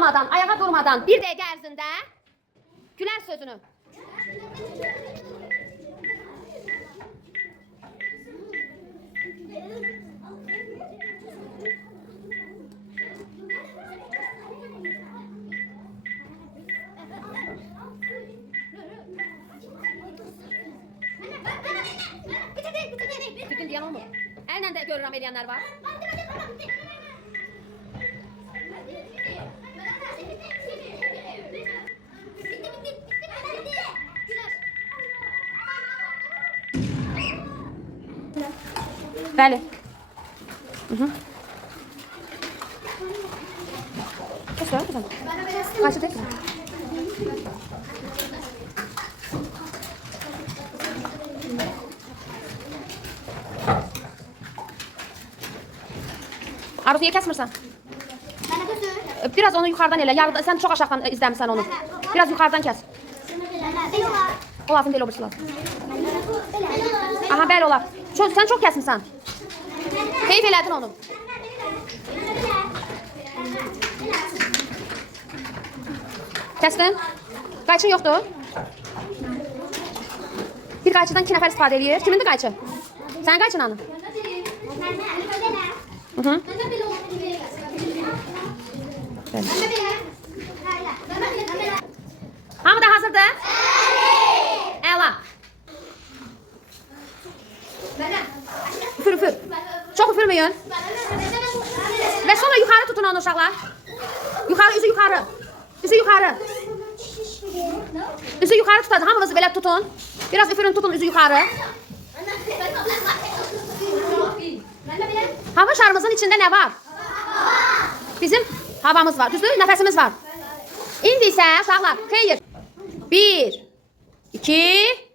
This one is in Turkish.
zıplamadan, ayağa durmadan bir dəqiqə ərzində gülər sözünü. Bütün diyen olmur. Əllə də görürəm eləyənlər var. Bəli. Kaç var kızım? Kaçı tek mi? Arzu niye kesmirsən? Biraz onu yukarıdan elə. Yarıda, sen çok aşağıdan izləmirsən onu. Biraz yukarıdan kes. O lazım değil, o birisi lazım. Aha, bəli olar. Sen çok kesmirsən. Keyif elədin onu. Kəsdin? Qayçın yoxdur. Bir qayçıdan 2 nəfər istifadə edir. Kimindir qayçı? Sənin qayçın hanı? Hamı da hazırdır? Əla. Üfür üfür. Çok üfürmeyin. Ve sonra yukarı tutun onu uşaqlar. Yukarı, üzü yukarı. Üzü yukarı. Üzü yukarı tutun. Hamınızı belə tutun. Biraz üfürün, tutun üzü yukarı. Hava şarımızın içinde ne var? Bizim havamız var. Düzdür? Nefesimiz var. İndi isə uşaqlar, xeyir. 1, 2,